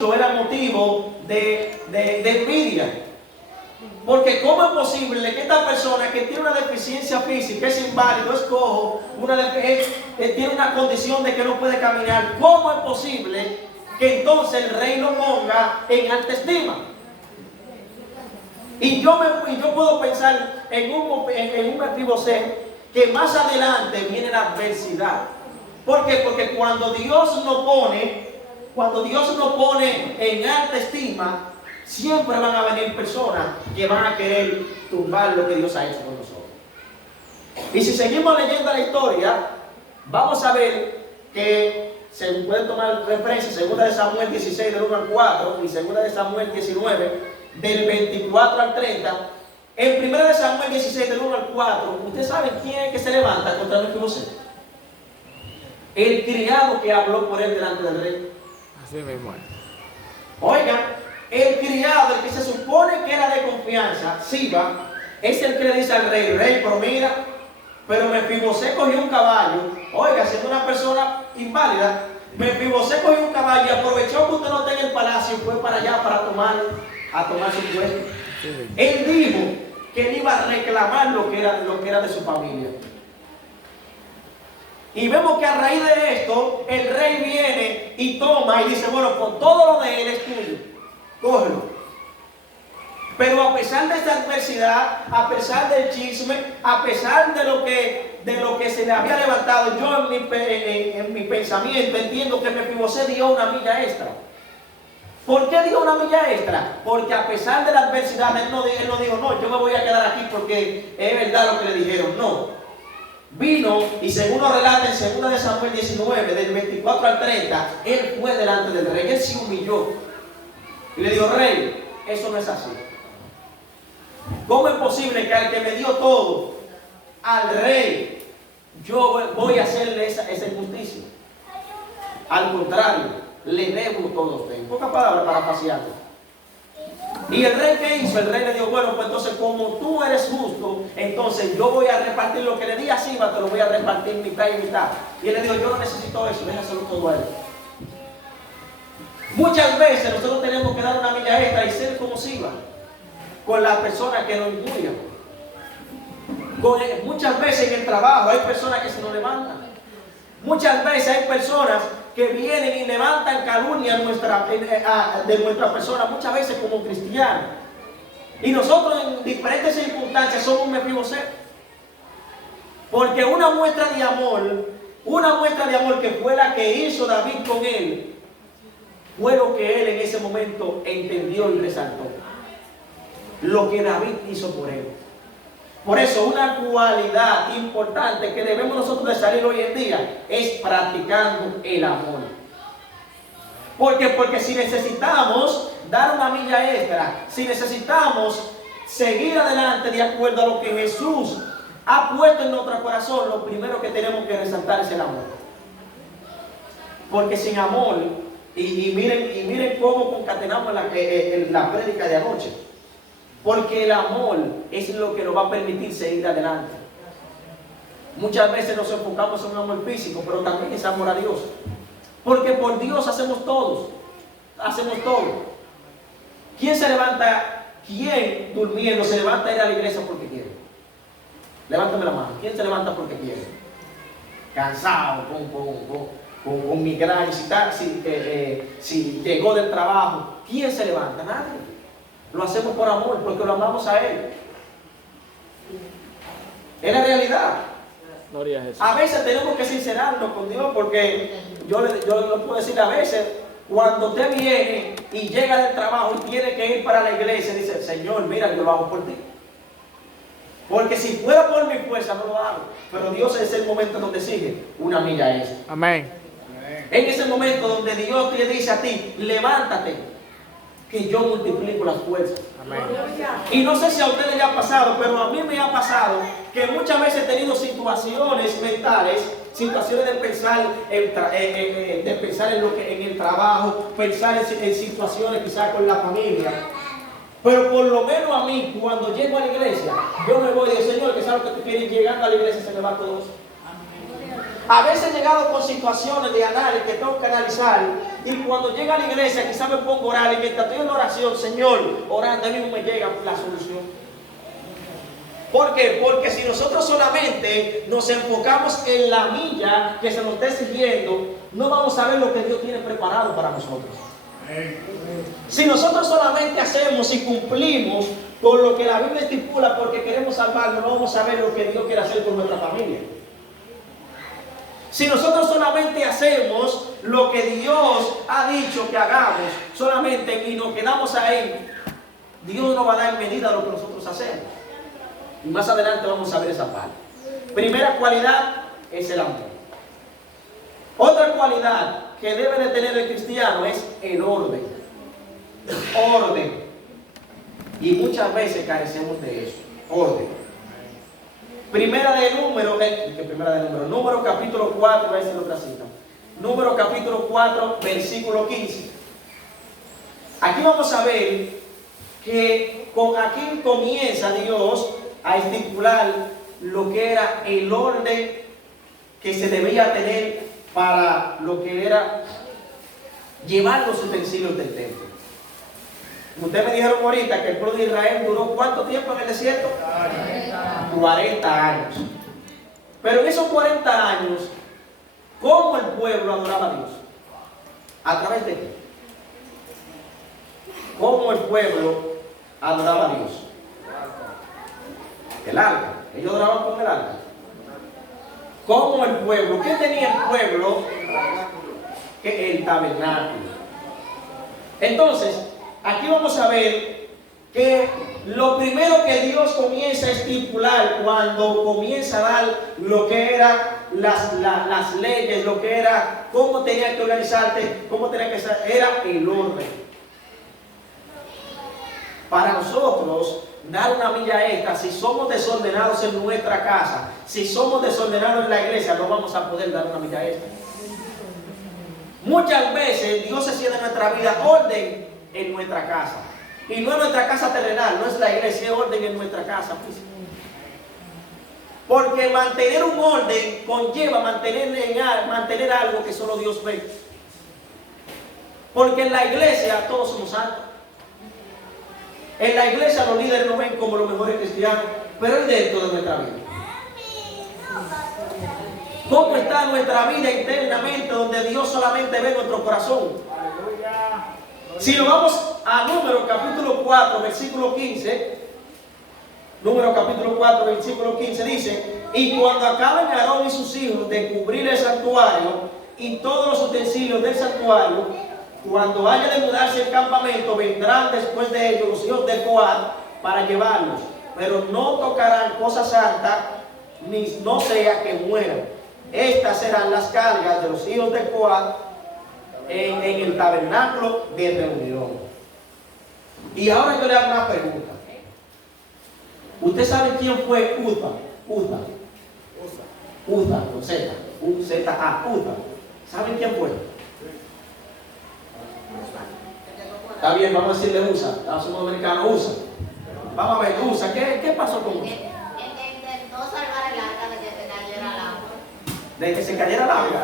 era motivo de envidia. Porque ¿cómo es posible que esta persona que tiene una deficiencia física, es inválido, es cojo, tiene una condición de que no puede caminar, cómo es posible que entonces el rey lo ponga en alta estima? Y yo puedo pensar en un Mefiboset que más adelante viene la adversidad. ¿Por qué? Porque cuando Dios nos pone en alta estima, siempre van a venir personas que van a querer tumbar lo que Dios ha hecho con nosotros. Y si seguimos leyendo la historia, vamos a ver que se puede tomar referencia 2 de Samuel 16 del 1 al 4 y 2 de Samuel 19 del 24 al 30. En 1 de Samuel 16 del 1 al 4, ¿ustedes saben quién es que se levanta contra Mefiboset? El criado que habló por él delante del rey. Así mismo. Oigan, el criado, el que se supone que era de confianza, Siba, es el que le dice al rey: rey, pero mira, pero Mefiboset cogió un caballo. Oiga, siendo una persona inválida, Mefiboset cogió un caballo y aprovechó que usted no está en el palacio y fue para allá para tomar su puesto. Sí. Él dijo que él iba a reclamar lo que era de su familia. Y vemos que a raíz de esto, el rey viene y toma y dice: bueno, con todo lo de él es tuyo, cógelo. Pero a pesar de esta adversidad, a pesar del chisme, a pesar de lo que se le había levantado, yo en mi pensamiento entiendo que Mefiboset dio una milla extra. ¿Por qué dio una milla extra? Porque a pesar de la adversidad, él no dijo: no, yo me voy a quedar aquí porque es verdad lo que le dijeron. No. Vino, y según nos relata en 2 de Samuel 19, del 24 al 30, él fue delante del rey, él se humilló y le dijo: rey, eso no es así. ¿Cómo es posible que al que me dio todo, al rey, yo voy a hacerle esa injusticia? Al contrario, le debo todo a usted. En pocas palabras, para pasearlo. Y el rey, ¿qué hizo? El rey le dijo: bueno, pues entonces como tú eres justo, entonces yo voy a repartir lo que le di a Siba, te lo voy a repartir mitad y mitad. Y él le dijo: yo no necesito eso, déjaselo todo a él. Muchas veces nosotros tenemos que dar una milla extra y ser como Siba con la persona que nos injuria. Muchas veces en el trabajo hay personas que se nos levantan. Muchas veces hay personas que vienen y levantan calumnia de nuestra persona, muchas veces como cristianos. Y nosotros en diferentes circunstancias somos Mefiboset. Porque una muestra de amor que fue la que hizo David con él, fue lo que él en ese momento entendió y resaltó. Lo que David hizo por él. Por eso una cualidad importante que debemos nosotros de salir hoy en día es practicando el amor. Porque si necesitamos dar una milla extra, si necesitamos seguir adelante de acuerdo a lo que Jesús ha puesto en nuestro corazón, lo primero que tenemos que resaltar es el amor. Porque sin amor, y miren cómo concatenamos la prédica de anoche. Porque el amor es lo que nos va a permitir seguir adelante. Muchas veces nos enfocamos en un amor físico, pero también es amor a Dios. Porque por Dios hacemos todo. ¿Quién se levanta? ¿Quién durmiendo se levanta a ir a la iglesia porque quiere? Levántame la mano. ¿Quién se levanta porque quiere? Cansado, con migraña, si llegó del trabajo. ¿Quién se levanta? Nadie. Lo hacemos por amor, porque lo amamos a Él. Es la realidad. Gloria a Jesús. A veces tenemos que sincerarnos con Dios, porque yo lo puedo decir a veces, cuando usted viene y llega del trabajo y tiene que ir para la iglesia, dice: Señor, mira, yo lo hago por ti. Porque si fuera por mi fuerza no lo hago. Pero Dios es el momento donde sigue una milla extra. Amén. En ese momento donde Dios te dice a ti: levántate, que yo multiplico las fuerzas. Amén. Y no sé si a ustedes les ha pasado, pero a mí me ha pasado que muchas veces he tenido situaciones mentales, situaciones de pensar en el trabajo, pensar en situaciones quizás con la familia. Pero por lo menos a mí, cuando llego a la iglesia, yo me voy y digo: Señor, que sabes que tú quieres, llegando a la iglesia se me va todo eso. A veces he llegado con situaciones de análisis que tengo que analizar, y cuando llega a la iglesia quizás me pongo a orar, y mientras estoy en oración, Señor, orando, a mí no me llega la solución. ¿Por qué? Porque si nosotros solamente nos enfocamos en la milla que se nos está exigiendo, no vamos a ver lo que Dios tiene preparado para nosotros. Si nosotros solamente hacemos y cumplimos con lo que la Biblia estipula porque queremos salvarnos, no vamos a ver lo que Dios quiere hacer con nuestra familia. Si nosotros solamente hacemos lo que Dios ha dicho que hagamos solamente y nos quedamos ahí, Dios nos va a dar en medida de lo que nosotros hacemos. Y más adelante vamos a ver esa parte. Primera cualidad es el amor. Otra cualidad que debe de tener el cristiano es el orden. Orden. Y muchas veces carecemos de eso. Orden. Número capítulo 4, voy a decir otra cita. Número capítulo 4, versículo 15. Aquí vamos a ver que aquí comienza Dios a estipular lo que era el orden que se debía tener para lo que era llevar los utensilios del templo. Ustedes me dijeron ahorita que el pueblo de Israel duró ¿cuánto tiempo en el desierto? 40 años. Pero en esos 40 años, ¿cómo el pueblo adoraba a Dios? ¿A través de qué? ¿Cómo el pueblo adoraba a Dios? El arca. Ellos adoraban con el arca. ¿Cómo el pueblo? ¿Qué tenía el pueblo? Que el tabernáculo. Entonces, aquí vamos a ver que lo primero que Dios comienza a estipular cuando comienza a dar lo que eran las leyes, lo que era cómo tenía que organizarte, cómo tenía que ser, era el orden. Para nosotros dar una milla extra, si somos desordenados en nuestra casa, si somos desordenados en la iglesia, no vamos a poder dar una milla extra. Muchas veces Dios se siente en nuestra vida orden en nuestra casa. Y no en nuestra casa terrenal, no es la iglesia, es orden en nuestra casa física. Porque mantener un orden conlleva mantener algo que solo Dios ve. Porque en la iglesia todos somos santos. En la iglesia los líderes nos ven como los mejores cristianos, pero es dentro de nuestra vida. ¿Cómo está nuestra vida internamente donde Dios solamente ve nuestro corazón? Si nos vamos a Número capítulo 4, versículo 15, Número capítulo 4, versículo 15 dice: y cuando acaben Aarón y sus hijos de cubrir el santuario y todos los utensilios del santuario, cuando haya de mudarse el campamento, vendrán después de ellos los hijos de Coat para llevarlos, pero no tocarán cosas santas, ni no sea que mueran. Estas serán las cargas de los hijos de Coat en el tabernáculo de reunión. Y ahora yo le hago una pregunta. ¿Usted sabe quién fue Uza? Uza, con Z, U-Z-A, Uza. ¿Saben quién fue? Está bien, vamos a decirle Uza. Somos americanos, Uza. Vamos a ver, Uza, ¿qué pasó con Uza? Intentó salvar el arca de que se cayera el agua. ¿De que se cayera el agua?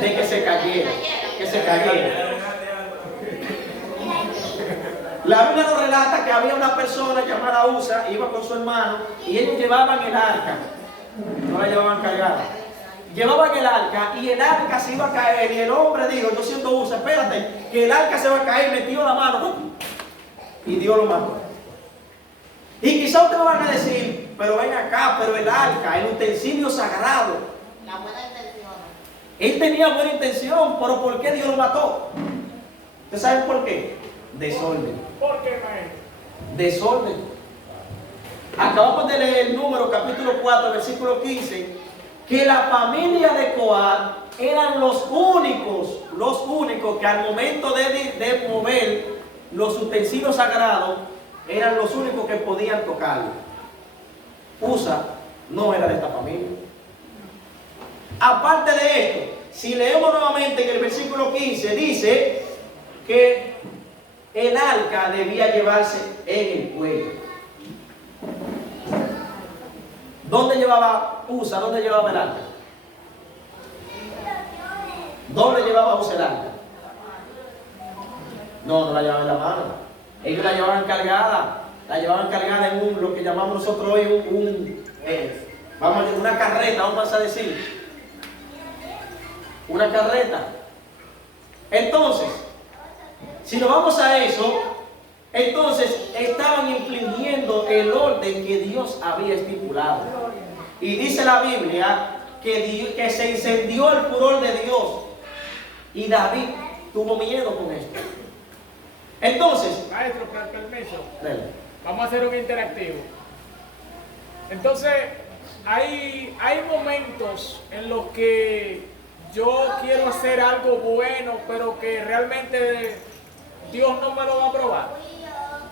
De que se cayera. Que se cayera. La Biblia nos relata que había una persona llamada Uza, iba con su hermano, y ellos llevaban el arca. No la llevaban cargada. Llevaban el arca y el arca se iba a caer, y el hombre dijo: yo siento Uza, espérate, que el arca se va a caer, metió la mano y Dios lo mató. Y quizá ustedes van a decir: pero ven acá, pero el arca, el utensilio sagrado, La buena intención. él tenía buena intención, pero ¿por qué Dios lo mató? ¿Ustedes saben por qué? Desorden. ¿Por qué, maestro? Desorden. Acabamos de leer el Número capítulo 4, versículo 15, que la familia de Coat eran los únicos que al momento de mover los utensilios sagrados, eran los únicos que podían tocarlo. Uza no era de esta familia. Aparte de esto, si leemos nuevamente en el versículo 15, dice que el arca debía llevarse en el cuello. ¿Dónde llevaba Uza? ¿Dónde llevaba el arca? ¿Dónde llevaba José el arca? No, no la llevaban en la mano. Ellos la llevaban cargada. La llevaban cargada en lo que llamamos nosotros hoy vamos a decir, una carreta, vamos a decir. Una carreta. Entonces, si nos vamos a eso, entonces estaban infringiendo el orden que Dios había estipulado. Y dice la Biblia que se encendió el furor de Dios. Y David tuvo miedo con esto. Entonces, maestro, permiso. Dale. Vamos a hacer un interactivo. Entonces, hay momentos en los que yo quiero hacer algo bueno, pero que realmente Dios no me lo va a aprobar.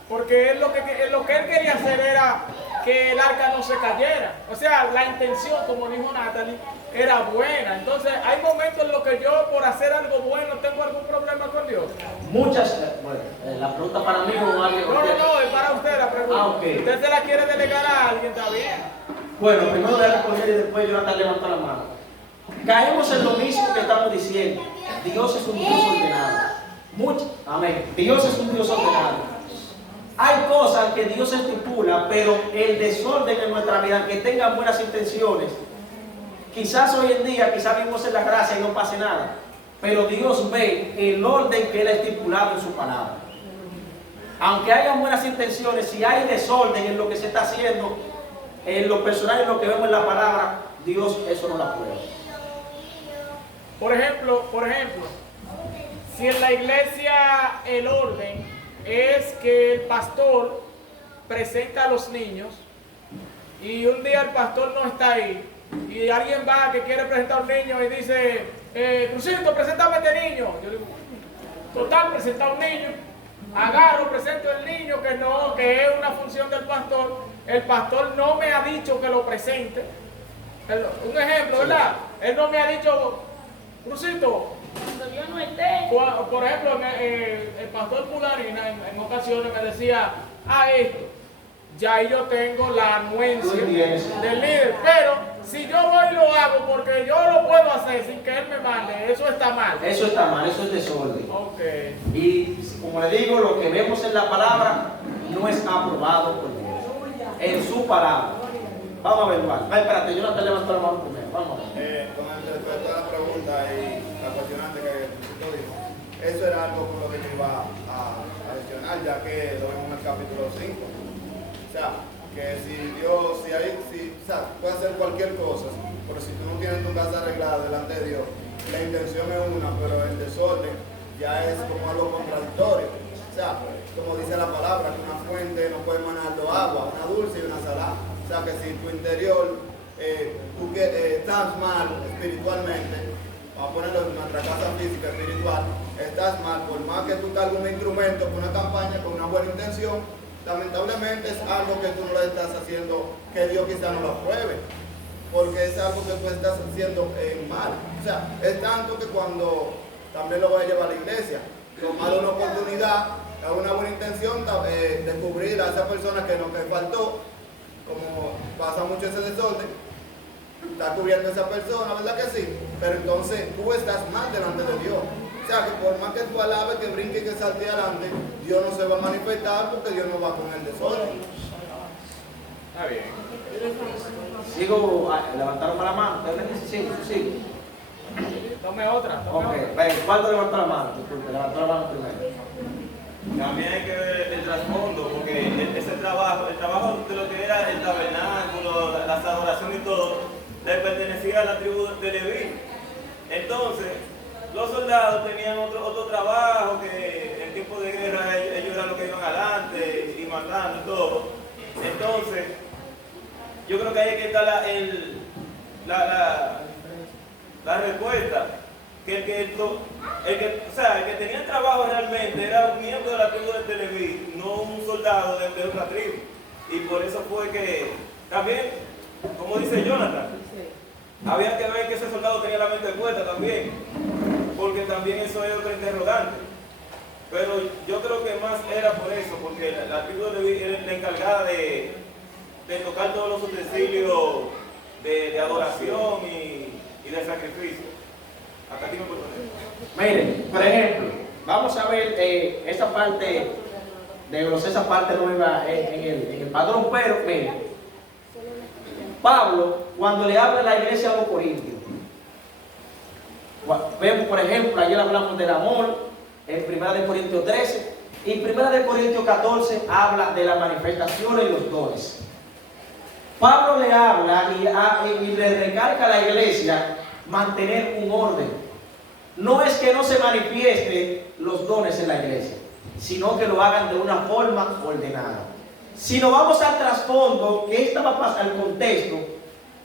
Porque lo que él quería hacer era que el arca no se cayera. O sea, la intención, como dijo Natalie, era buena. Entonces, hay momentos en los que yo, por hacer algo bueno, tengo algún problema con Dios. Muchas, la pregunta para mí o alguien. No, es para usted la pregunta. Okay. Usted se la quiere delegar a alguien, está bien. Bueno, primero voy a responder y después Jonathan levanta la mano. Caemos en lo mismo que estamos diciendo. Dios es un Dios ordenado. Amén. Dios es un Dios ordenado. Hay cosas que Dios estipula, pero el desorden en nuestra vida, que tengan buenas intenciones, quizás hoy en día, quizás vivimos en la gracia y no pase nada, pero Dios ve el orden que Él ha estipulado en su palabra. Aunque haya buenas intenciones, si hay desorden en lo que se está haciendo, en lo personal, en lo que vemos en la palabra, Dios eso no lo aprueba. Por ejemplo, si en la iglesia el orden es que el pastor presenta a los niños y un día el pastor no está ahí y alguien va que quiere presentar a un niño y dice, Crucito, preséntame a este niño. Yo digo, total, presenta a un niño, agarro, presento al niño, que es una función del pastor. El pastor no me ha dicho que lo presente. Un ejemplo, ¿verdad? Él no me ha dicho, Crucito, Cuando yo no esté. por ejemplo, el pastor Pularina en ocasiones me decía, esto, ya ahí yo tengo la anuencia del líder, pero si yo voy y lo hago porque yo lo puedo hacer sin que él me mande, eso está mal. Eso está mal, eso es desorden. Okay. Y como le digo, lo que vemos en la palabra no es aprobado por Dios. En su palabra. Vamos a ver, Juan. Espérate, yo no te levanto la mano primero. Vamos a ver. Con respecto a la pregunta y la cuestionante que tú dijo, eso era algo con lo que yo iba a adicionar, ya que lo vemos en el capítulo 5. O sea, que si Dios, o sea, puede hacer cualquier cosa, pero si tú no tienes tu casa arreglada delante de Dios, la intención es una, pero el desorden ya es como algo contradictorio. O sea, como dice la palabra, que una fuente no puede manar dos aguas, una dulce y una salada. O sea, que si tu interior, tú estás mal espiritualmente, vamos a ponerlo en nuestra casa física espiritual, estás mal, por más que tú cargues un instrumento con una campaña, con una buena intención, lamentablemente es algo que tú no lo estás haciendo, que Dios quizá no lo apruebe, porque es algo que tú estás haciendo mal. O sea, es tanto que cuando también lo voy a llevar a la iglesia, tomar una oportunidad, dar una buena intención, descubrir a esa persona que lo que faltó, como pasa mucho ese desorden, está cubriendo a esa persona, ¿verdad que sí? Pero entonces tú estás mal delante de Dios. O sea, que por más que tú alabes, que brinque, que salte adelante, Dios no se va a manifestar porque Dios no va con el desorden. Está bien. Sigo, levantaron la mano. Sigo. Tome otra. Ok, ven, ¿cuánto levantó la mano? Disculpe, levantó la mano primero. También hay que ver el trasfondo, porque ese trabajo, el trabajo de lo que era el tabernáculo, las adoraciones y todo, le pertenecía a la tribu de Leví. Entonces, los soldados tenían otro trabajo, que en tiempo de guerra ellos eran los que iban adelante y matando y todo. Entonces, yo creo que ahí es que está la respuesta. El que tenía trabajo realmente era un miembro de la tribu de Leví, no un soldado de otra tribu. Y por eso fue que también, como dice Jonathan, había que ver que ese soldado tenía la mente puesta también, porque también eso es otro interrogante. Pero yo creo que más era por eso, porque la tribu de Leví era la encargada de tocar todos los utensilios de adoración y de sacrificio. Hasta aquí me puedo poner. Miren, por ejemplo, vamos a ver esa parte esa parte nueva en el padrón, pero miren, Pablo, cuando le habla a la iglesia a los corintios, vemos, por ejemplo, ayer hablamos del amor, en 1 Corintios 13, y 1 Corintios 14 habla de las manifestaciones y los dones. Pablo le habla y le recalca a la iglesia mantener un orden. No es que no se manifiesten los dones en la iglesia, sino que lo hagan de una forma ordenada. Si nos vamos al trasfondo, que estaba pasando el contexto,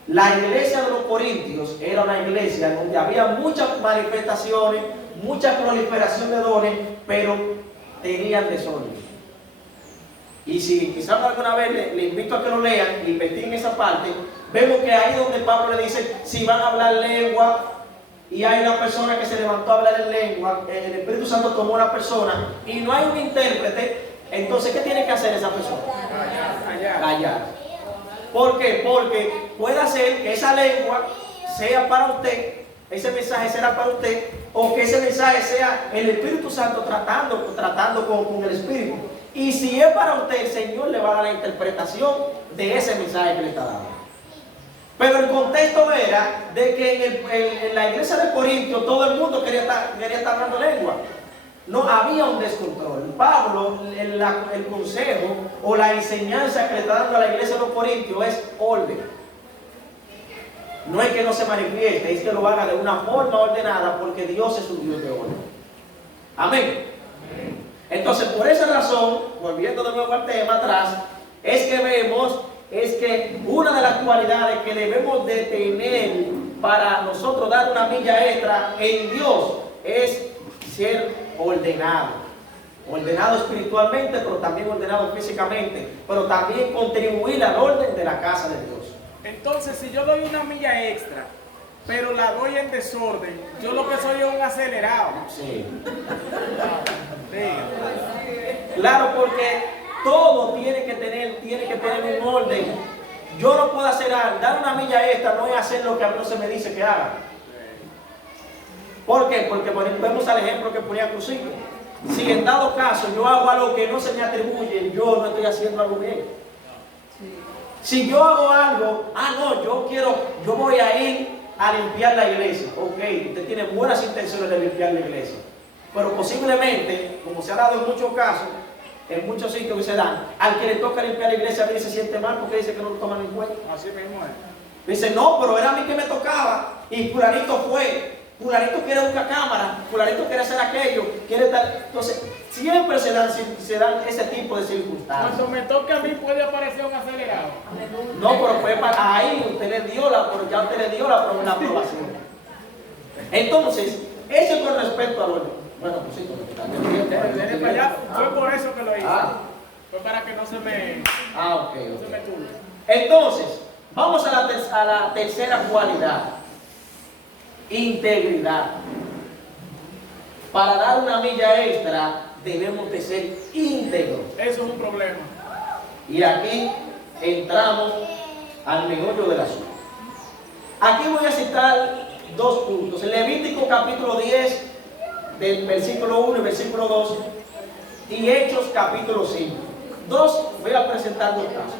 la iglesia de los Corintios era una iglesia donde había muchas manifestaciones, mucha proliferación de dones, pero tenían desorden. Y si quizás alguna vez le invito a que lo lean y investiguen esa parte, vemos que ahí donde Pablo le dice, si van a hablar lengua, y hay una persona que se levantó a hablar en lengua, el Espíritu Santo tomó una persona, y no hay un intérprete, entonces ¿qué tiene que hacer esa persona? Callar. ¿Por qué? Porque puede ser que esa lengua sea para usted, ese mensaje será para usted, o que ese mensaje sea el Espíritu Santo tratando con el Espíritu. Y si es para usted, el Señor le va a dar la interpretación de ese mensaje que le está dando. Pero el contexto era de que en la iglesia de Corintios todo el mundo quería estar hablando lengua. No había un descontrol. Pablo, el consejo o la enseñanza que le está dando a la iglesia de los Corintios es orden. No es que no se manifieste, es que lo haga de una forma ordenada, porque Dios es un Dios de orden. Amén. Entonces, por esa razón, volviendo de nuevo al tema atrás, es que una de las cualidades que debemos de tener para nosotros dar una milla extra en Dios es ser ordenado. Ordenado espiritualmente, pero también ordenado físicamente, pero también contribuir al orden de la casa de Dios. Entonces, si yo doy una milla extra, pero la doy en desorden, yo lo que soy es un acelerado. Sí. Sí. Claro, porque todo tiene que tener un orden. Yo no puedo hacer algo, dar una milla extra no es hacer lo que a mí no se me dice que haga. ¿Por qué? Porque vemos al ejemplo que ponía Crucito. Si en dado caso yo hago algo que no se me atribuye, yo no estoy haciendo algo bien. Si yo hago algo, yo voy a ir a limpiar la iglesia. Ok, usted tiene buenas intenciones de limpiar la iglesia. Pero posiblemente, como se ha dado en muchos casos, en muchos sitios que se dan, al que le toca limpiar la iglesia a mí se siente mal porque dice que no lo toman en cuenta. Así mismo es. Dice, no, pero era a mí que me tocaba y fulanito fue. Fulanito quiere buscar cámara, fulanito quiere hacer aquello, quiere tal. Entonces, siempre se dan ese tipo de circunstancias. Cuando me toque a mí puede aparecer un acelerado. No, pero fue para ahí, usted le dio la aprobación. Entonces, eso es con respecto a bueno, pues sí, Viene para allá, fue por eso que lo hice. Fue para que no se me ok. turbe. Entonces, vamos a la tercera cualidad. Integridad. Para dar una milla extra debemos de ser íntegros. Eso es un problema. Y aquí entramos al meollo del asunto. Aquí voy a citar dos puntos. Levítico capítulo 10, del versículo 1 y versículo 2, y Hechos capítulo 5. Voy a presentar dos casos.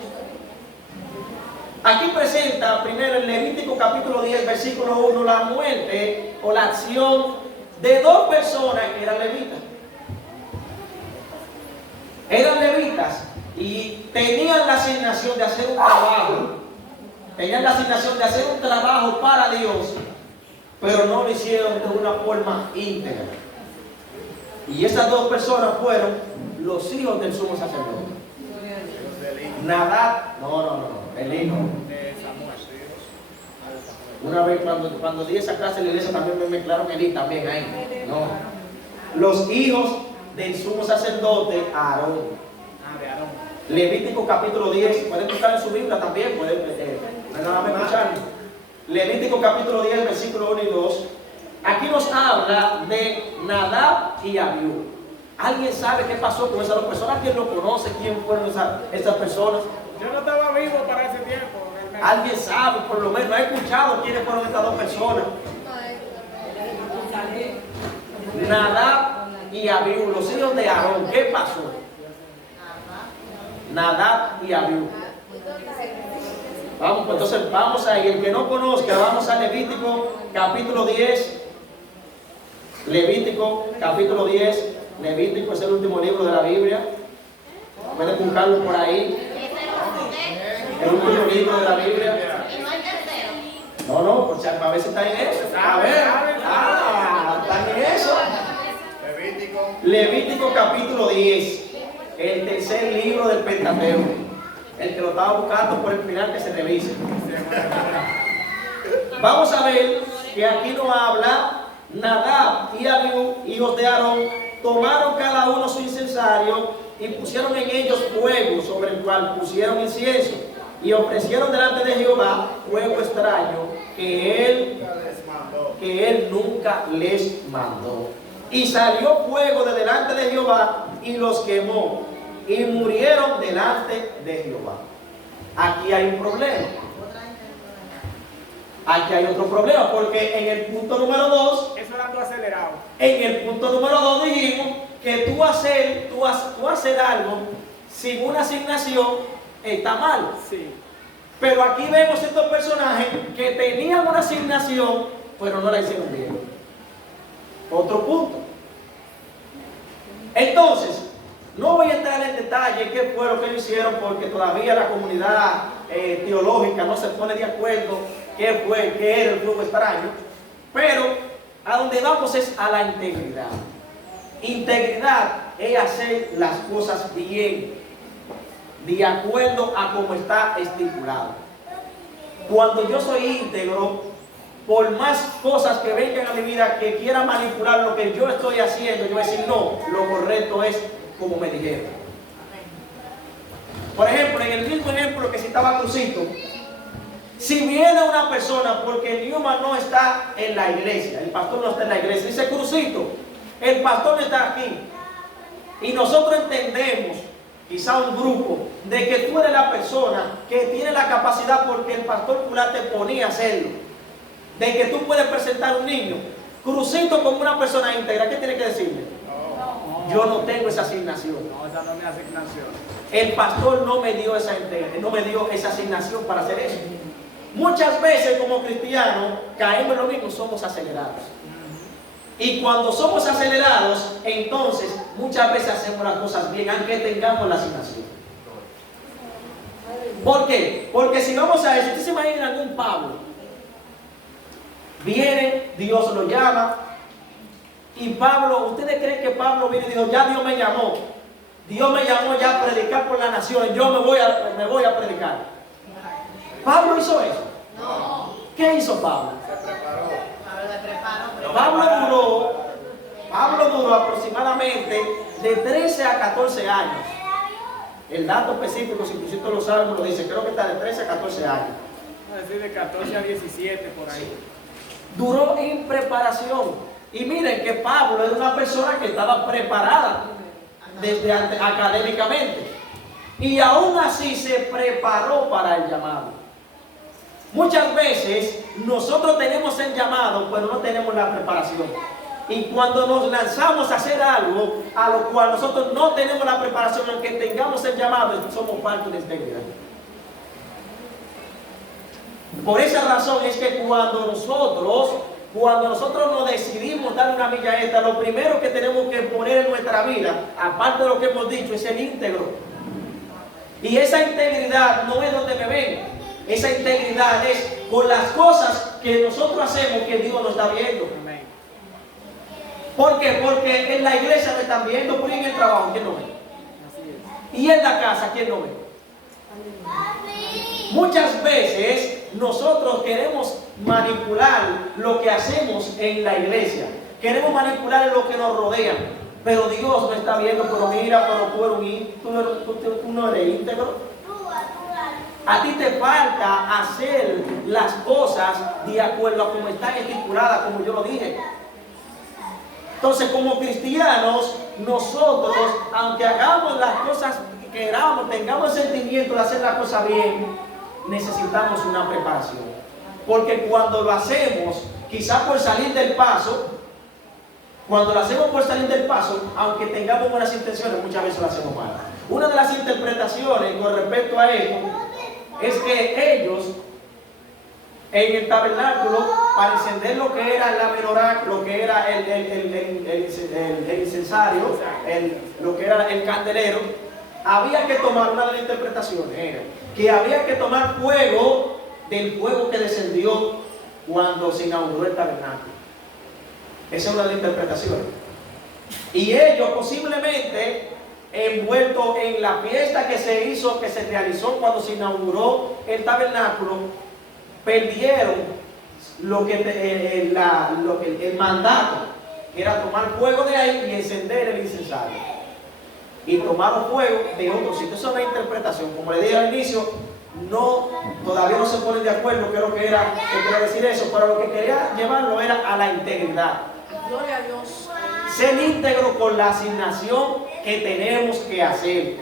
Aquí presenta primero en Levítico capítulo 10, versículo 1, la muerte o la acción de dos personas que eran levitas. Eran levitas y tenían la asignación de hacer un trabajo. Tenían la asignación de hacer un trabajo para Dios, pero no lo hicieron de una forma íntegra. Y esas dos personas fueron los hijos del sumo sacerdote. Nadab, el hijo De Samuel. Una vez cuando di esa clase en la iglesia también me mezclaron Elí también ahí. No. Los hijos del sumo sacerdote Aarón. De Aarón. Levítico capítulo 10. Pueden buscar en su Biblia también. Pueden nada más escucharme. Levítico capítulo 10, versículo 1 y 2. Aquí nos habla de Nadab y Abiú. ¿Alguien sabe qué pasó con esas dos personas? ¿Quién lo conoce? ¿Quién fueron esas personas? Yo no estaba vivo para ese tiempo. ¿Alguien sabe? Por lo menos ha escuchado quiénes fueron estas dos personas. Nadab y Abiú, los hijos de Aarón. ¿Qué pasó? Nadab y Abiú. Vamos, pues entonces vamos ahí. El que no conozca, vamos a Levítico capítulo 10. Levítico capítulo 10. Levítico es el último libro de la Biblia. Pueden buscarlo por ahí. El último libro de la Biblia. No, pues a veces está en eso. A ver, está en eso. Levítico capítulo 10. El tercer libro del Pentateuco. El que lo estaba buscando por el final que se revise. Vamos a ver que aquí nos habla Nadab y Abiú, hijos de Aarón, tomaron cada uno su incensario y pusieron en ellos fuego sobre el cual pusieron incienso y ofrecieron delante de Jehová fuego extraño que él nunca les mandó. Y salió fuego de delante de Jehová y los quemó y murieron delante de Jehová. Aquí hay un problema. Aquí hay otro problema, porque en el punto número 2, eso era todo acelerado. En el punto número 2 dijimos que tú hacer algo sin una asignación está mal. Sí. Pero aquí vemos estos personajes que tenían una asignación, pero no la hicieron bien. Otro punto. Entonces, no voy a entrar en detalle qué fue lo que ellos hicieron, porque todavía la comunidad teológica no se pone de acuerdo qué era el fuego extraño. Pero a donde vamos es a la integridad. Integridad es hacer las cosas bien, de acuerdo a como está estipulado. Cuando yo soy íntegro, por más cosas que vengan a mi vida que quieran manipular lo que yo estoy haciendo, yo voy a decir no, lo correcto es como me dijeron. Por ejemplo, en el mismo ejemplo que citaba Crucito, si viene una persona, porque Newman no está en la iglesia, el pastor no está en la iglesia, dice Crucito, el pastor no está aquí, y nosotros entendemos, quizá un grupo, de que tú eres la persona que tiene la capacidad porque el pastor Pula te ponía a hacerlo, de que tú puedes presentar un niño. Crucito como una persona íntegra, ¿qué tiene que decirme? Yo no tengo esa asignación. No, esa no es mi asignación. El pastor no me dio esa asignación para hacer eso. Muchas veces como cristianos caemos en lo mismo, somos acelerados. Y cuando somos acelerados, entonces muchas veces hacemos las cosas bien, aunque tengamos la asignación. ¿Por qué? Porque si vamos a eso, ustedes se imaginan un Pablo. Viene, Dios lo llama. Y Pablo, ¿ustedes creen que Pablo viene y dijo, ya Dios me llamó? Dios me llamó ya a predicar por la nación, yo me voy a predicar. ¿Pablo hizo eso? No. ¿Qué hizo Pablo? Se preparó. Pablo duró aproximadamente de 13 a 14 años. El dato específico, si Crucito lo sabe, me lo dice, creo que está de 13 a 14 años. Vamos a decir de 14 a 17 por ahí. Duró en preparación. Y miren que Pablo era una persona que estaba preparada desde académicamente. Y aún así se preparó para el llamado. Muchas veces nosotros tenemos el llamado, pero no tenemos la preparación. Y cuando nos lanzamos a hacer algo a lo cual nosotros no tenemos la preparación, aunque tengamos el llamado, somos faltos de integridad. Por esa razón es que cuando nosotros nos decidimos dar una milla extra, lo primero que tenemos que poner en nuestra vida, aparte de lo que hemos dicho, es el íntegro. Y esa integridad no es donde me ven. Esa integridad es con las cosas que nosotros hacemos que Dios nos está viendo. ¿Por qué? Porque en la iglesia me están viendo, pero en el trabajo, ¿quién no ve? Y en la casa, ¿quién no ve? Muchas veces nosotros queremos manipular lo que hacemos en la iglesia. Queremos manipular lo que nos rodea. Pero Dios me está viendo, pero mira, pero tú no eres íntegro. A ti te falta hacer las cosas de acuerdo a como están estipuladas, como yo lo dije. Entonces, como cristianos, nosotros, aunque hagamos las cosas que queramos, tengamos el sentimiento de hacer las cosas bien, necesitamos una preparación. Porque cuando lo hacemos, quizás por salir del paso, Cuando lo hacemos por salir del paso, aunque tengamos buenas intenciones, muchas veces lo hacemos mal. Una de las interpretaciones con respecto a esto es que ellos en el tabernáculo, para encender lo que era la menorá, lo que era el incensario, lo que era el candelero, había que tomar, una de las interpretaciones era que había que tomar fuego del fuego que descendió cuando se inauguró el tabernáculo. Esa es una de las interpretaciones. Y ellos posiblemente, envueltos en la fiesta que se hizo, que se realizó cuando se inauguró el tabernáculo, perdieron el mandato, que era tomar fuego de ahí y encender el incensario. Y tomaron fuego de otro sitio. Esa es una interpretación. Como le dije al inicio, todavía no se ponen de acuerdo qué es lo que era, que quería decir eso, pero lo que quería llevarlo era a la integridad. Gloria a Dios. Ser íntegro con la asignación que tenemos que hacer.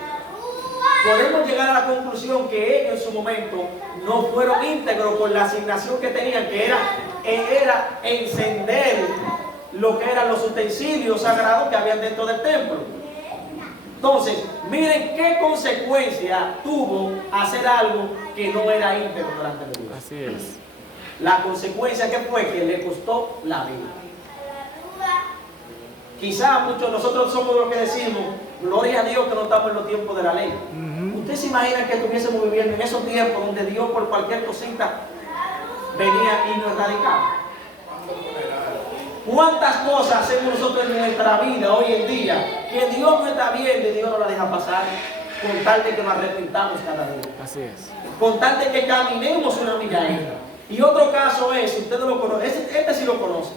Podemos llegar a la conclusión que ellos en su momento no fueron íntegros con la asignación que tenían, que era encender lo que eran los utensilios sagrados que habían dentro del templo. Entonces, miren qué consecuencia tuvo hacer algo que no era íntegro delante de Dios. Así es. La consecuencia que fue que le costó la vida. Quizás muchos de nosotros somos los que decimos, gloria a Dios que no estamos en los tiempos de la ley. ¿Usted se imagina que estuviésemos viviendo en esos tiempos donde Dios por cualquier cosita venía y nos erradicaba? ¿Cuántas cosas hacemos nosotros en nuestra vida hoy en día que Dios no está viendo y Dios no la deja pasar, con tal de que nos arrepintamos cada día? Así es. Con tal de que caminemos una milla extra. Y otro caso es, si usted no lo conoce, este sí lo conoce,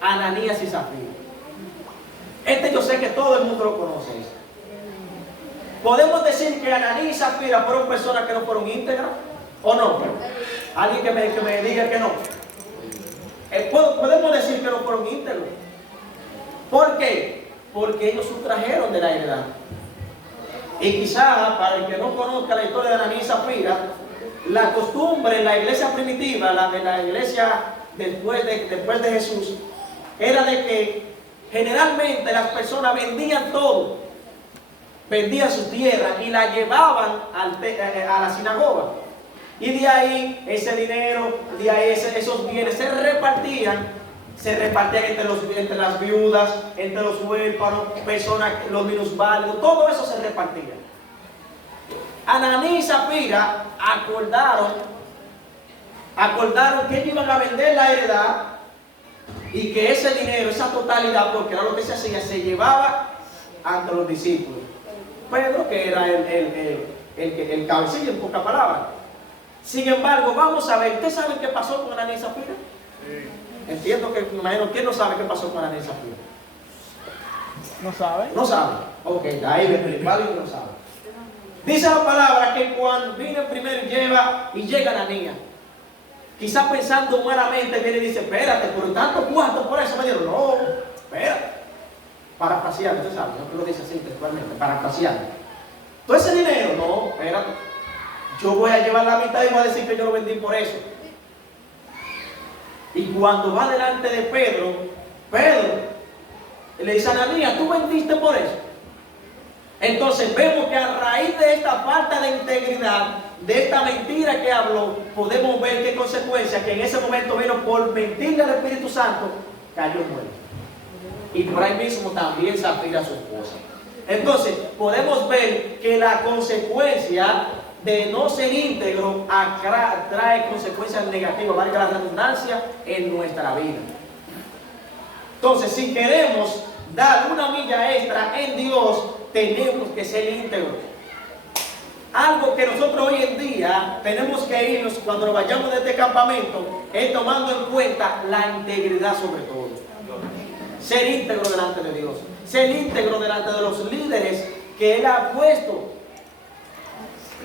Ananías y Zafira. Este yo sé que todo el mundo lo conoce. ¿Podemos decir que Ananías y Zafira fueron personas que no fueron íntegras? ¿O no? Alguien que me diga que no. Podemos decir que no fueron íntegros. ¿Por qué? Porque ellos sustrajeron de la heredad. Y quizá, para el que no conozca la historia de Ananías y Zafira, la costumbre en la iglesia primitiva, la de la iglesia después de Jesús, era de que generalmente las personas vendían todo, vendían su tierra y la llevaban a la sinagoga. Y de ahí ese dinero, de ahí esos bienes se repartían entre las viudas, entre los huérfanos, personas, los minusválidos, todo eso se repartía. Ananías y Zafira acordaron que ellos iban a vender la heredad y que ese dinero, esa totalidad, porque era lo que se hacía, se llevaba ante los discípulos. Pedro, que era el cabecilla, en pocas palabras. Sin embargo, vamos a ver, ¿usted sabe qué pasó con Ananías y Zafira? Sí. Entiendo que, me imagino, ¿quién no sabe qué pasó con Ananías y Zafira? ¿No sabe? No sabe. Ok, ahí el principal no sabe. Dice la palabra que cuando viene primero y llega Ananías, quizás pensando humanamente, viene y dice, espérate, por tanto cuánto por eso me dieron. No, espérate. Parafrasear, usted sabe, no que lo dice así textualmente, parafrasear. Todo ese dinero, no, espérate. Yo voy a llevar la mitad y voy a decir que yo lo vendí por eso. Y cuando va delante de Pedro le dice a Ananías, ¿tú vendiste por eso? Entonces vemos que a raíz de esta falta de integridad, de esta mentira que habló, podemos ver qué consecuencia, que en ese momento vino por mentirle al Espíritu Santo, cayó muerto. Y por ahí mismo también Zafira, su esposa. Entonces podemos ver que la consecuencia de no ser íntegro trae consecuencias negativas, valga la redundancia, en nuestra vida. Entonces, si queremos dar una milla extra en Dios, tenemos que ser íntegros. Algo que nosotros hoy en día tenemos que irnos cuando nos vayamos de este campamento es tomando en cuenta la integridad sobre todo. Ser íntegro delante de Dios, ser íntegro delante de los líderes que Él ha puesto.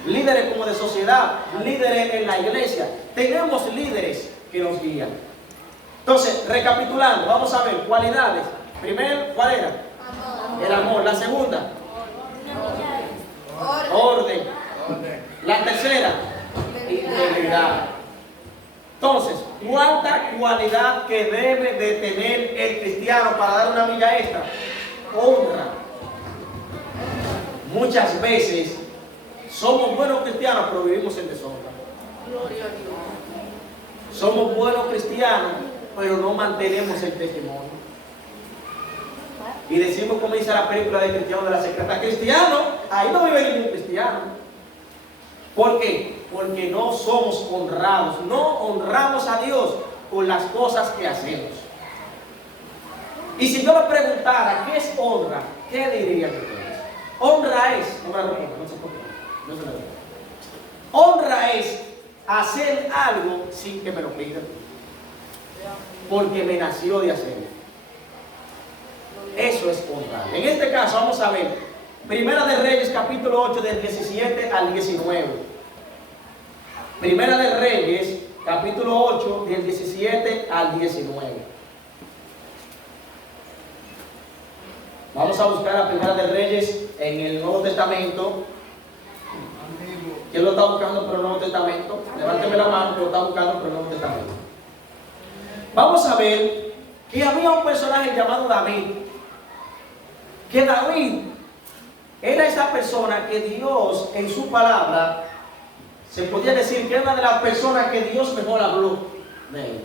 Líderes como de sociedad, líderes en la iglesia. Tenemos líderes que nos guían. Entonces, recapitulando, vamos a ver cualidades. Primero, ¿cuál era? El amor. La segunda, orden. La tercera, integridad. Entonces, ¿Cuánta cualidad que debe de tener el cristiano para dar una milla extra? Honra. Muchas veces somos buenos cristianos, pero vivimos en deshonra. Somos buenos cristianos, pero no mantenemos el testimonio. Y decimos, como dice la película de Cristiano de la Secreta, cristiano, ahí no vive ningún cristiano. ¿Por qué? Porque no somos honrados, no honramos a Dios con las cosas que hacemos. Y si yo le preguntara, ¿qué es honra? ¿Qué dirían ustedes? Honra es, no se lo digo. Honra es hacer algo sin que me lo pidan, porque me nació de hacerlo. Eso es honrar. En este caso vamos a ver Primera de Reyes capítulo 8 del 17 al 19. Primera de Reyes capítulo 8 del 17 al 19. Vamos a buscar la Primera de Reyes en el Nuevo Testamento. ¿Quién lo está buscando por el Nuevo Testamento? Levánteme la mano que lo está buscando por el Nuevo Testamento. Vamos a ver que había un personaje llamado David. Que David era esa persona que Dios en su palabra, se podía decir que era una de las personas que Dios mejor habló de él.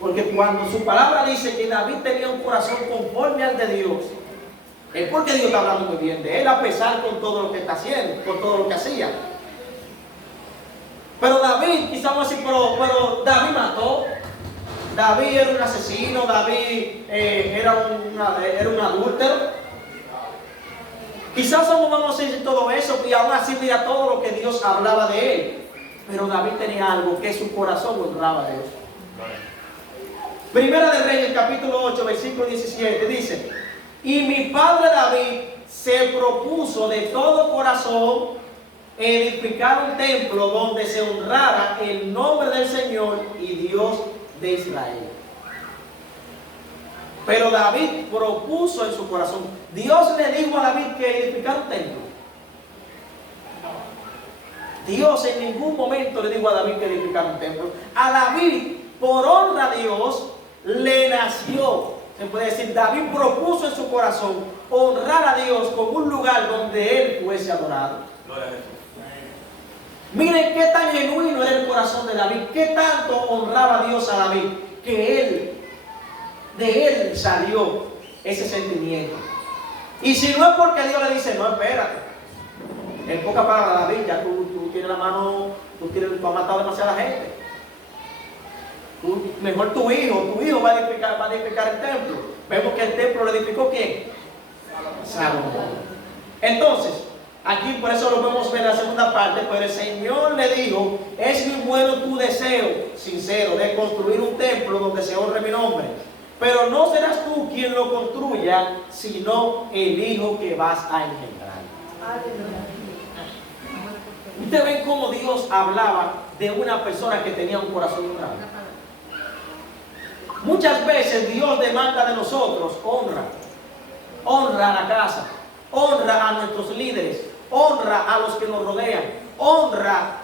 Porque cuando su palabra dice que David tenía un corazón conforme al de Dios, es porque Dios está hablando muy bien de él, a pesar con todo lo que está haciendo, con todo lo que hacía. Pero David, quizás vamos a decir, pero David mató. David era un asesino, David era un adúltero. Quizás vamos a decir todo eso y aún así mira todo lo que Dios hablaba de él. Pero David tenía algo que su corazón honraba a Dios. Primera de Reyes capítulo 8 versículo 17 dice: y mi padre David se propuso de todo corazón edificar un templo donde se honrara el nombre del Señor y Dios de Israel. Pero David propuso en su corazón. Dios le dijo a David que edificara un templo. Dios en ningún momento le dijo a David que edificara un templo. A David, por honra a Dios, le nació. Se puede decir, David propuso en su corazón honrar a Dios con un lugar donde él fuese adorado. Gloria a Jesús. Miren qué tan genuino era el corazón de David, qué tanto honraba a Dios a David, que de él salió ese sentimiento. Y si no es porque Dios le dice, no, espérate, en pocas palabras, David, ya tú tienes la mano, tú has matado demasiada gente. Mejor tu hijo va a edificar el templo. Vemos que el templo lo edificó ¿quién? Salomón. Entonces, aquí por eso lo podemos ver en la segunda parte, pero el Señor le dijo, es muy bueno tu deseo sincero de construir un templo donde se honre mi nombre, pero no serás tú quien lo construya, sino el hijo que vas a engendrar. Ustedes ven cómo Dios hablaba de una persona que tenía un corazón honrado. Muchas veces Dios demanda de nosotros honra. Honra a la casa, honra a nuestros líderes, honra a los que nos rodean, honra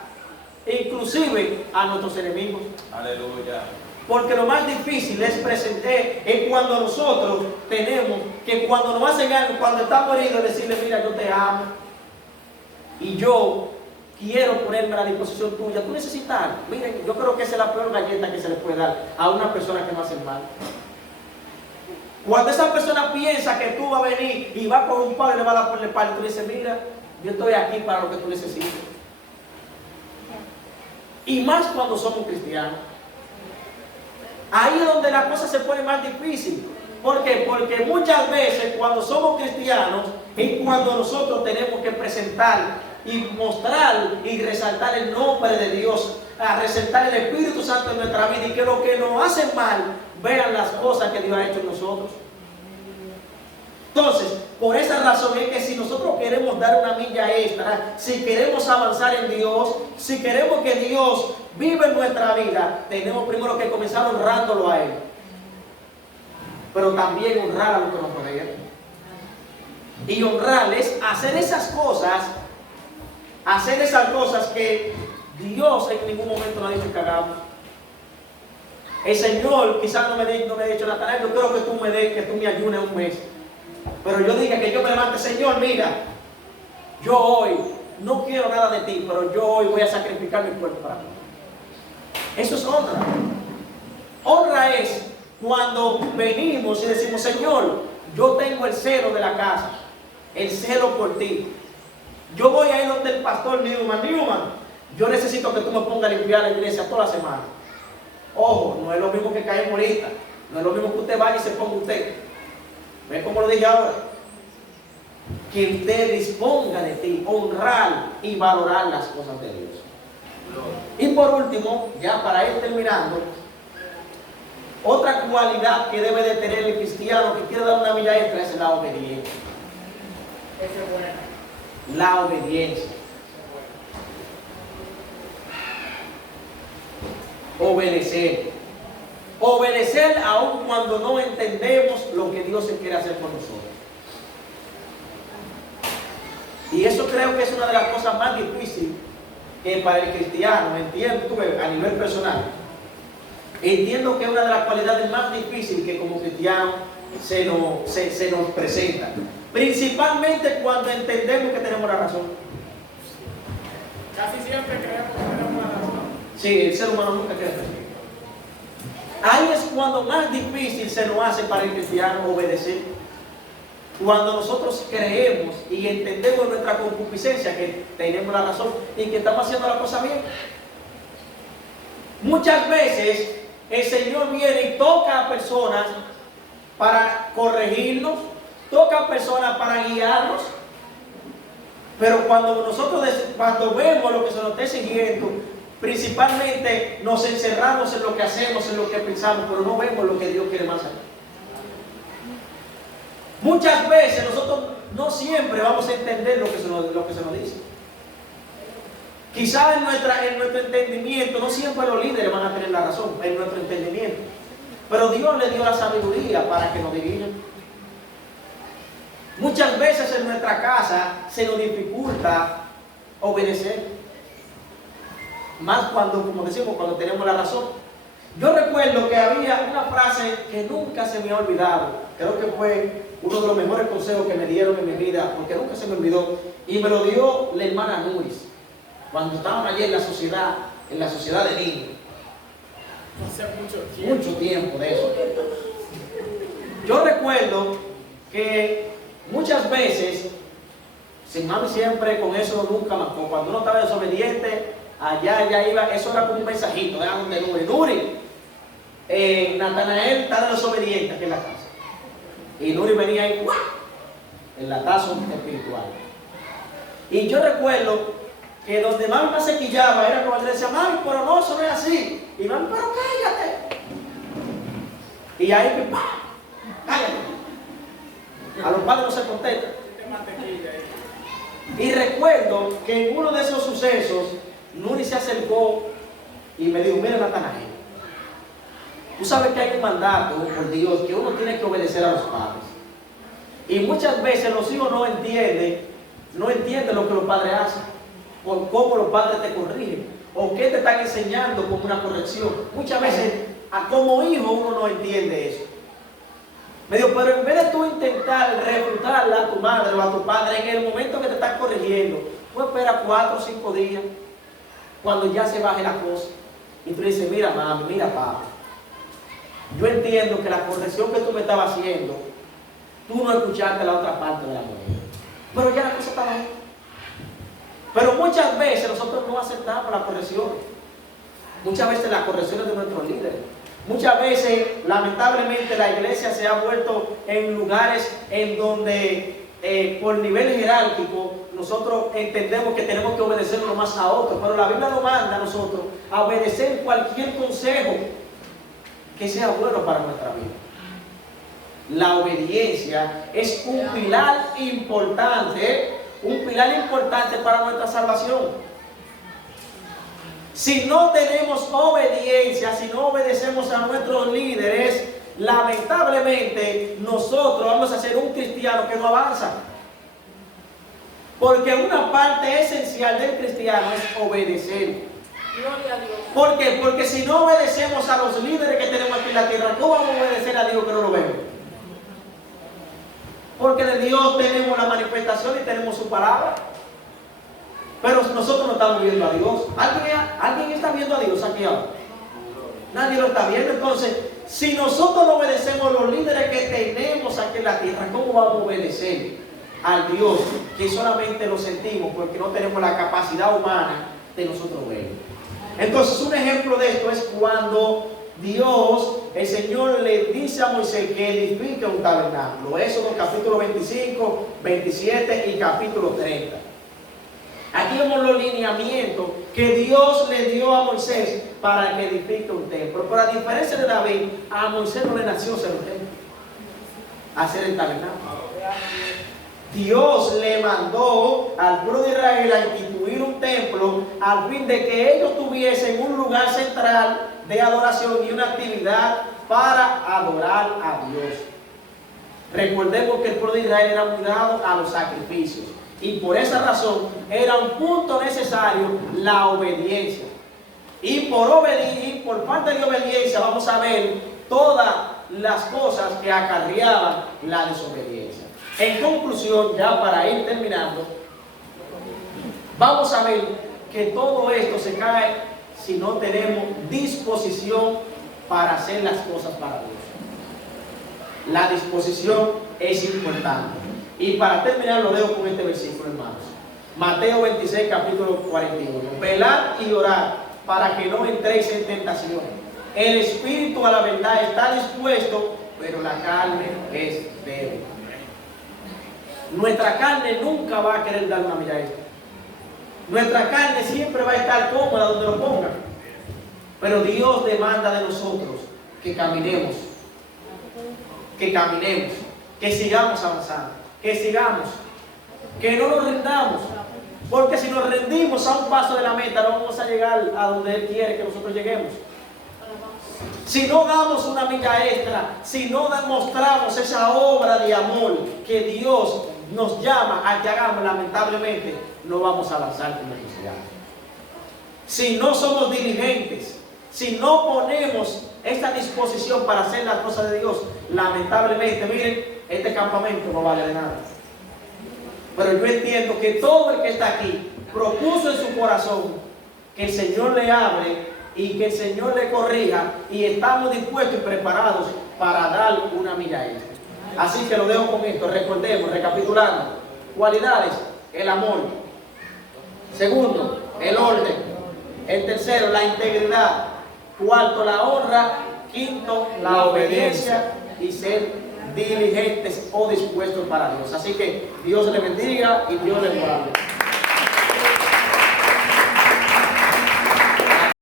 inclusive a nuestros enemigos. Aleluya. Porque lo más difícil es cuando nosotros tenemos que cuando nos hacen algo, cuando estamos heridos, decirle, mira, yo te amo y yo quiero ponerme a la disposición tuya. Tú necesitas algo. Miren, yo creo que esa es la peor galleta que se le puede dar a una persona que no hace mal. Cuando esa persona piensa que tú vas a venir y va con un padre y le va a dar por el espalda, tú le dices, mira, yo estoy aquí para lo que tú necesites. Y más cuando somos cristianos. Ahí es donde la cosa se pone más difícil. ¿Por qué? Porque muchas veces cuando somos cristianos es cuando nosotros tenemos que presentar y mostrar y resaltar el nombre de Dios, a resaltar el Espíritu Santo en nuestra vida, y que los que nos hacen mal vean las cosas que Dios ha hecho en nosotros. Entonces, por esa razón es que si nosotros queremos dar una milla extra, si queremos avanzar en Dios, si queremos que Dios viva en nuestra vida, tenemos primero que comenzar honrándolo a Él, pero también honrar a los que nos rodean. Y honrarles, hacer esas cosas que Dios en ningún momento nos ha dicho que hagamos. El Señor quizás no me ha dicho, Natanael, yo creo que tú me ayunes un mes. Pero yo diga que yo me levante, Señor, mira, yo hoy no quiero nada de ti, pero yo hoy voy a sacrificar mi cuerpo para ti. Eso es honra. Honra es cuando venimos y decimos, Señor, yo tengo el celo de la casa, el celo por ti. Yo voy a ir donde el pastor Newman, yo necesito que tú me pongas a limpiar la iglesia toda la semana. Ojo, no es lo mismo que caemos ahorita, no es lo mismo que usted vaya y se ponga usted. ¿Ven cómo lo dije ahora? Que usted disponga de ti, honrar y valorar las cosas de Dios. Y por último, ya para ir terminando, otra cualidad que debe de tener el cristiano que quiere dar una vida extra es la obediencia. Esa es buena. La obediencia. Obedecer. Obedecer aun cuando no entendemos lo que Dios quiere hacer con nosotros. Y eso creo que es una de las cosas más difíciles que para el cristiano, entiendo a nivel personal, entiendo que es una de las cualidades más difíciles que como cristiano se nos presenta. Principalmente cuando entendemos que tenemos la razón. Casi siempre creemos que tenemos la razón. Sí, el ser humano nunca quiere perfecto. Ahí es cuando más difícil se nos hace para el cristiano obedecer. Cuando nosotros creemos y entendemos en nuestra concupiscencia que tenemos la razón y que estamos haciendo la cosa bien. Muchas veces el Señor viene y toca a personas para corregirnos, toca a personas para guiarnos, pero cuando vemos lo que se nos está siguiendo, principalmente nos encerramos en lo que hacemos, en lo que pensamos, pero no vemos lo que Dios quiere más allá. Muchas veces nosotros no siempre vamos a entender lo que se nos dice. Quizás en nuestro entendimiento, no siempre los líderes van a tener la razón, en nuestro entendimiento. Pero Dios le dio la sabiduría para que nos dirijan. Muchas veces en nuestra casa se nos dificulta obedecer. Más cuando, como decimos, cuando tenemos la razón. Yo recuerdo que había una frase que nunca se me ha olvidado. Creo que fue uno de los mejores consejos que me dieron en mi vida, porque nunca se me olvidó. Y me lo dio la hermana Nuris, cuando estaban allí en la sociedad de niños. Hace mucho tiempo. Mucho tiempo de eso. Yo recuerdo que muchas veces, sin mami siempre con eso nunca más, cuando uno estaba desobediente, allá iba, eso era como un mensajito, era donde Nuri, Natanael está de desobediente aquí en la casa. Y Nuri venía ahí, ¡guau!, el latazo espiritual. Y yo recuerdo que donde mami más se quillaba era cuando le decía, mami, pero no, eso no es así. Y mami, pero cállate. Y ahí, ¡pah!, cállate. A los padres no se contestan. Y recuerdo que en uno de esos sucesos, Nuri se acercó y me dijo, mira, Natanael, tú sabes que hay un mandato por Dios que uno tiene que obedecer a los padres. Y muchas veces los hijos no entienden lo que los padres hacen, o cómo los padres te corrigen, o qué te están enseñando como una corrección. Muchas veces, como hijo, uno no entiende eso. Me dijo, pero en vez de tú intentar refutarle a tu madre o a tu padre en el momento que te están corrigiendo, tú esperas 4 o 5 días, cuando ya se baje la cosa, y tú le dices, mira mami, mira papá, yo entiendo que la corrección que tú me estabas haciendo, tú no escuchaste la otra parte de la moneda, pero ya la cosa estaba ahí. Pero muchas veces nosotros no aceptamos la corrección. Muchas veces las correcciones de nuestros líderes. Muchas veces, lamentablemente, la iglesia se ha vuelto en lugares en donde por nivel jerárquico nosotros entendemos que tenemos que obedecerlo más a otros, pero la Biblia nos manda a nosotros a obedecer cualquier consejo que sea bueno para nuestra vida. La obediencia es un pilar importante para nuestra salvación. Si no tenemos obediencia, si no obedecemos a nuestros líderes, lamentablemente nosotros vamos a ser un cristiano que no avanza. Porque una parte esencial del cristiano es obedecer. ¿Por qué? Porque si no obedecemos a los líderes que tenemos aquí en la tierra, ¿cómo vamos a obedecer a Dios que no lo vemos? Porque de Dios tenemos la manifestación y tenemos su palabra. Pero nosotros no estamos viendo a Dios. ¿Alguien está viendo a Dios aquí ahora? Nadie lo está viendo. Entonces, si nosotros no obedecemos a los líderes que tenemos aquí en la tierra, ¿cómo vamos a obedecer al Dios que solamente lo sentimos porque no tenemos la capacidad humana de nosotros verlo? Entonces, un ejemplo de esto es cuando Dios, el Señor le dice a Moisés que edifique un tabernáculo. Éxodo capítulo 25, 27 y capítulo 30. Aquí vemos los lineamientos que Dios le dio a Moisés para que edifique un templo. Pero a diferencia de David, a Moisés no le nació hacer un templo, hacer el tabernáculo. Dios le mandó al pueblo de Israel a instituir un templo al fin de que ellos tuviesen un lugar central de adoración y una actividad para adorar a Dios. Recordemos que el pueblo de Israel era muy dado a los sacrificios y por esa razón era un punto necesario la obediencia. Y por parte de obediencia vamos a ver todas las cosas que acarreaban la desobediencia. En conclusión, ya para ir terminando, vamos a ver que todo esto se cae si no tenemos disposición para hacer las cosas para Dios. La disposición es importante. Y para terminar lo dejo con este versículo, hermanos. Mateo 26, capítulo 41. Velad y orad para que no entréis en tentación. El espíritu a la verdad está dispuesto, pero la carne es débil. Nuestra carne nunca va a querer dar una milla extra. Nuestra carne siempre va a estar cómoda donde lo pongan. Pero Dios demanda de nosotros que caminemos, que sigamos avanzando, que no nos rindamos. Porque si nos rendimos a un paso de la meta, no vamos a llegar a donde Él quiere que nosotros lleguemos. Si no damos una milla extra, si no demostramos esa obra de amor que Dios nos llama a que hagamos, lamentablemente no vamos a avanzar como sociedad. Si no somos diligentes, si no ponemos esta disposición para hacer las cosas de Dios, lamentablemente, miren, este campamento no vale de nada. Pero yo entiendo que todo el que está aquí propuso en su corazón que el Señor le hable y que el Señor le corrija, y estamos dispuestos y preparados para dar una milla extra. Así que lo dejo con esto. Recordemos, recapitulando: cualidades, el amor; segundo, el orden; el tercero, la integridad; cuarto, la honra; quinto, la obediencia; y ser diligentes o dispuestos para Dios. Así que Dios le bendiga y Dios le guarde.